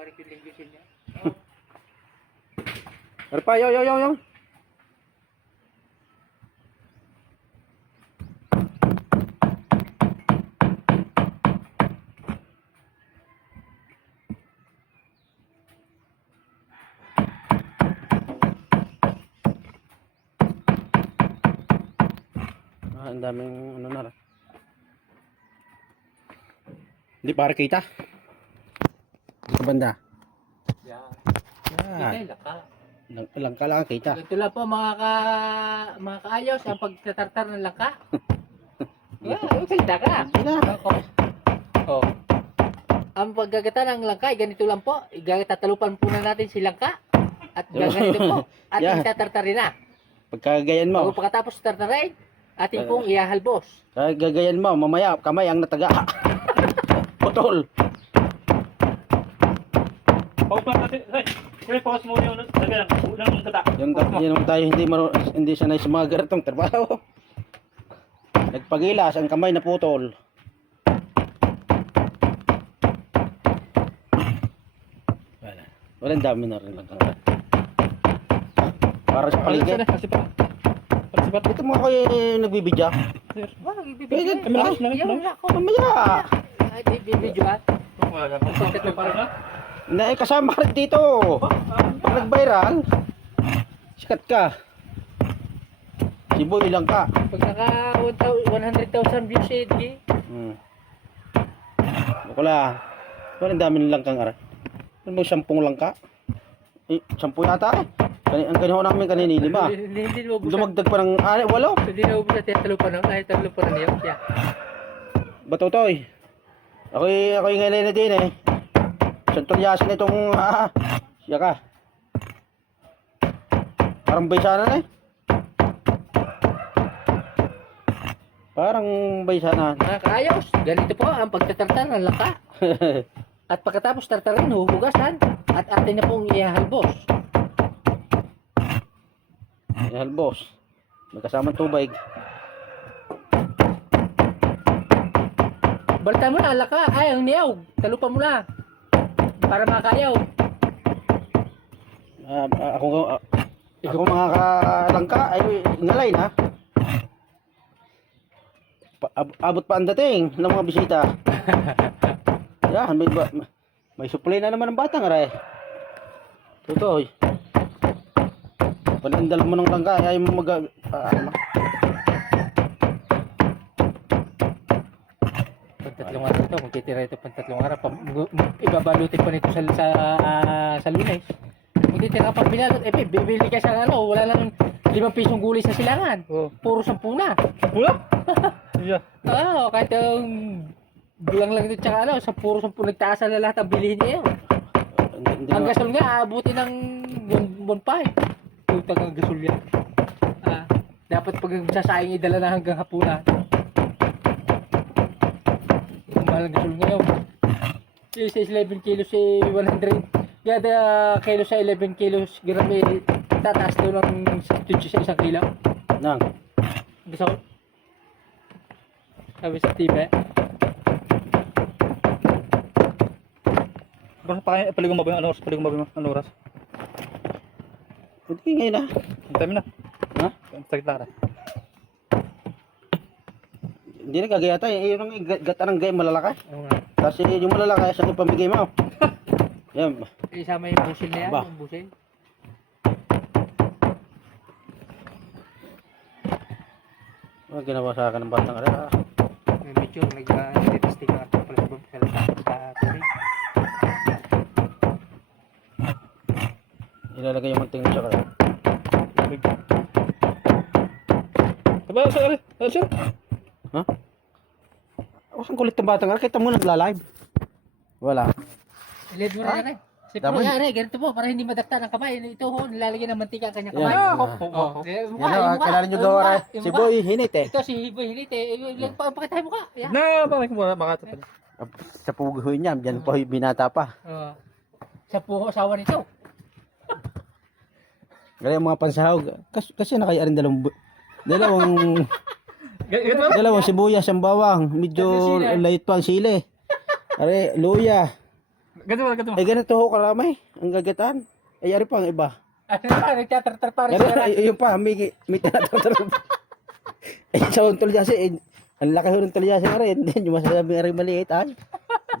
Parang yung linggusin niya. Ano pa, yo. Ang daming ano na rin. Hindi para kita. Sa banda. Yan. Yan. Hindi, laka. Langka lang kita. Ito lang po mga kaayos ang pagtatartar ng langka. Yung salita ka. Oh. Ang paggagata ng langka, ganito lang po. Tatalupan po na natin si langka. At gaganito po. At Yeah. itatartarin na. Pagkagayan mo. Bago pagkatapos tartarin, atin pong ihahalbos. Gagayan mo, mamaya kamay ang nataga. Putol. Pause pa natin. Sige, pause mo yung lagyan ng tata. Yung tayo hindi sanay sa mga ganitong trabaho. Nagpagilas ang kamay na putol. Walang dami na rin lang. Para sa paligid. Pasipat. Ito mo kayo nagbibidya. Ibibidyo. Mamaya. Mamaya. Ay, ibibidyo ka. Na kasama ka rin dito. Nag-viral. Sikat ka. Sibo ilang ka. Pag naka 100,000 views eh, di. Wala. Walang dami nilang kang ara. Ano mo 10 lang ka? 10 yata eh. Ang kaniho namin kanina 5. Hindi mo busa. Dumagdag pa ng 8. Hindi na ubus natin talupan ng kahit talupan na niya. Yeah. Batutoy. Ako yung ngayon na din eh. Santolyasin itong siya ka. Parang baysanan eh. Parang baysanan. Mga kaayos, ganito po ang pagtatartar ng langka. At pagkatapos tartarin, huhugasan at atin na pong ihahalbos. Halbos. May kasamang tubig. Balta mo na, laka. Ay, ang niyawg. Talupan mo na. Para makayaw. Ako mga kalangka ay ngalay na. Abot pa ang dating ng mga bisita. Yan, may supply na naman ng batang aray. Tutoy. Panandal mo ng langka, ayaw mo Pantatlong araw ito, magtitira ito pantatlong araw. Ibabalutin pa nito sa Lunes. Magtitira pa binalot. Bibili ka sa wala lang 5 pisong gulay sa silangan. Puro 10 na. Wala? Yeah. Kahit yung bilang lang ito tsaka puro 10 nagtaas na lahat ang bilihin niya yun. Ang gasol nga, abuti ng 1.5. Utang ang gasol yan. Dapat pag sasayang idala na hanggang hapunan. Ang mahal ang gasol ngayon. Sa 11 kilos 100. Kada kilo sa 11 kilos gram tataas doon ng substitute sa 1 kilo. Nang. Gusto ko. Sabi sa TV. Basta paligong mo ba yung oras? Hindi ngayon na. Hintay mo na. Ha? Sakit lang ka. Hindi na gagaya tayo. Yung gata ng gay malalaki. Oo nga. Kasi yung malalaki sa pamigay mo. Yan. Isama yung busil na yan. Ba? Yung busil. Ano ginawa sa akin ng batang aray? May medyo nag-testing nga ito pala sa tubig. Ilalagay yung manting sa kaya. Diba, sir? Ha? Ang kulit ng batang aray. Kita mo nagla-live. Wala. Ilid mo rin Dapat- Siyempre, ganito po, para hindi madakta ng kamay. Ito ho, nilalagyan ng mantika ang kanyang kamay. Yan. Kailangan nyo gawa rin. Si Boy Hinit eh. Ito si Boy Hinit eh. Pakita yung mukha. Yan. Na, bakit mo makatapan? Sa puguhoy niya, dyan po binata pa. Sa puho asawa nito. Kaya yung mga pansahog. Kasi nakaya rin dalawang sibuyas ang bawang. Medyo Kasi sila. light pa ang sili. Are, luya. Ganito mo. Ay ganito ho karamay. Ang gagatan. Ay ari pa ang iba. Ano ba? Nagtatartar pa rin Pero sila. yung pa, may tinatartar. Eh, sa yung tulyasi, ang laki ho ng tulyasi na rin. Hindi, yung masasabi nga rin maliit, ay.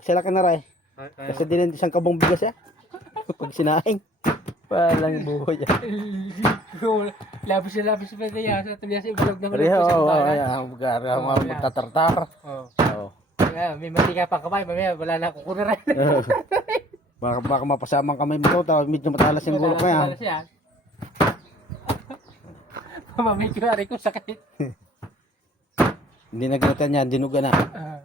Sila ka na rin. Kasi din isang kabong bigas ya. Pag sinaing. Palang buhay yan. Labis na labis pa niya sa tuloy sa ibalog na Pareho, sa oo, bayan. ayan. Magtatartar. Oh. Oo. Yeah, may matika pa kamay, mamaya wala na akong kunaran. Baka mapasamang kamay mo to, tapos medyo matalas yung gulo ko yan. Mamay ko ko sakit. Hindi na ganatan yan, dinuga na. Ah.